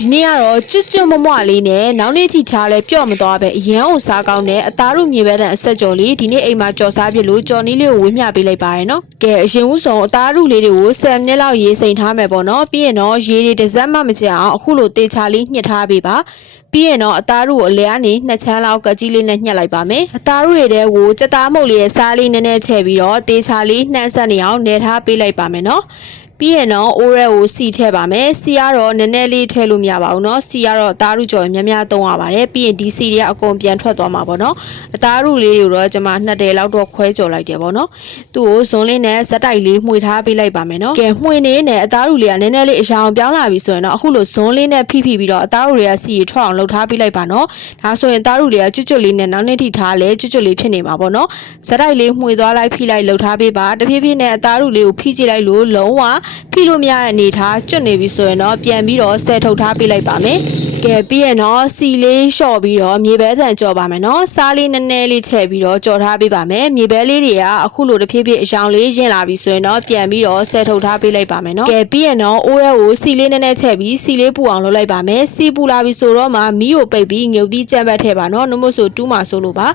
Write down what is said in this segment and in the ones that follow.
ဒီနေ့ကတော့ကျွတ်မမွလေးနဲ့နောက်နေ့ထိထားလဲပြော့မသွားပဲအရန်ကိုစားကောင်းတဲ့အသားတို့မြေပဲတဲ့အဆက်ကြော်လေးဒီနေ့အိမ်မှာကြော်စားပြလို့ကြော်နီးလေးကိုဝေးမျှပေးလိုက်ပါရနော်ကဲအရင်ဦးဆုံးအသားတို့လေးတွေကို10မိနစ်လောက်ရေးစိမ်ထားမယ်ပေါ့နော်ပြီးရင်တော့ရေတွေတစ်စက်မှမကျအောင်အခုလိုတေချာလေးညှစ်ထားပေးပါပြီးရင်တော့အသားတို့ကိုအလဲကနေ2ချမ်းလောက်ကကြီးလေးနဲ့ညှက်လိုက်ပါမယ်အသားတို့တွေကိုစက်သားမုတ်လေးရဲ့စားလေးနည်းနည်းချဲ့ပြီးတော့တေချာလေးနှမ်းဆက်နေအောင်နေထားပေးလိုက်ပါမယ်နော်ပြီးရင်တော့အိုးရဲကိုစီထည့်ပါမယ်စီကတော့နည်းနည်းလေးထည့်လို့မရပါဘူးเนาะစီကတော့အသားရုကြော်များများသုံးရပါတယ်ပြီးရင်ဒီစီတွေကအကုန်ပြန်ထွက်သွားမှာပေါ့เนาะအသားရုလေးတွေကိုတော့ကျွန်မ2တဲလောက်တော့ခွဲကြော်လိုက်တယ်ပေါ့เนาะသူ့ကိုဇွန်လေးနဲ့ဇက်တိုက်လေးမှွေထားပေးလိုက်ပါမယ်เนาะကဲမှွေနေနဲ့အသားရုလေးကနည်းနည်းလေးအရောင်ပြောင်းလာပြီဆိုရင်တော့အခုလိုဇွန်လေးနဲ့ဖိပြီးတော့အသားရုတွေကစီထွက်အောင်လုပ်ထားပေးလိုက်ပါเนาะဒါဆိုရင်အသားရုတွေကကျွတ်လေးနဲ့နောက်နေ့ထိထားလဲကျွတ်လေးဖြစ်နေမှာပေါ့เนาะဇက်တိုက်လေးမှွေသွားလိုက်ဖိလိုက်လုပ်ထားပေးပါတဖြည်းဖြည်းနဲ့အသားရုလေးကိုဖိကြည့်လိုက်လို့လုံးဝဖိလို့မရတဲ့အနေထားကျွတ်နေပြီဆိုရင်တော့ပြန်ပြီးတော့ဆဲထုတ်ထားပေးလိုက်ပါမယ်ကဲပြီးရင်တော့စီလေးလျှော့ပြီးတော့မြေပဲဆန်ကြော်ပါမယ်နော်စားလေးနည်းနည်းလေးချဲ့ပြီးတော့ကြော်ထားပေးပါမယ်မြေပဲလေးတွေကအခုလိုတစ်ဖြည်းဖြည်းအရောင်လေးရင့်လာပြီဆိုရင်တော့ပြန်ပြီးတော့ဆဲထုတ်ထားပေးလိုက်ပါမယ်နော်ကဲပြီးရင်တော့အိုးရဲကိုစီလေးနည်းနည်းချဲ့ပြီးစီလေးပူအောင်လုပ်လိုက်ပါမယ်စီပူလာပြီဆိုတော့မှမီးကိုပိတ်ပြီးငုတ်သီးကြမ်းဘက်ထဲပါနော်နှမို့ဆိုတူးမှာဆိုလို့ပါ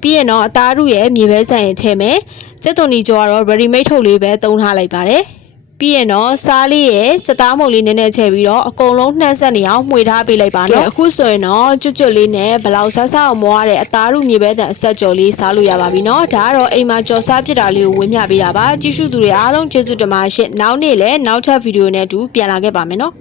ပြီးရင်တော့အသားရုရဲ့မြေပဲဆန်ရင်ထည့်မယ်ကျက်သွန်ဒီကြော်ကတော့ ready made ထုတ်လေးပဲသုံးထားလိုက်ပါတယ်ပြီးရင်တော့စားလေးရဲ့စက်သားမုံလေးနည်းနည်းချဲ့ပြီးတော့အကုန်လုံးနှမ်းဆက်နေအောင်မှွေထားပေးလိုက်ပါနော်အခုဆိုရင်တော့ကျွတ်လေးနဲ့ဘလောက်ဆဆအောင်မွားတဲ့အသားရုမြေပဲတဲ့အဆက်ကြော်လေးစားလို့ရပါပြီနော်ဒါကတော့အိမ်မှာကြော်စားပြစ်တာလေးကိုဝေမျှပေးတာပါကြည့်ရှုသူတွေအားလုံးကျေးဇူးတင်ပါရှင်နောက်နေ့လည်းနောက်ထပ်ဗီဒီယိုနဲ့အတူပြန်လာခဲ့ပါမယ်နော်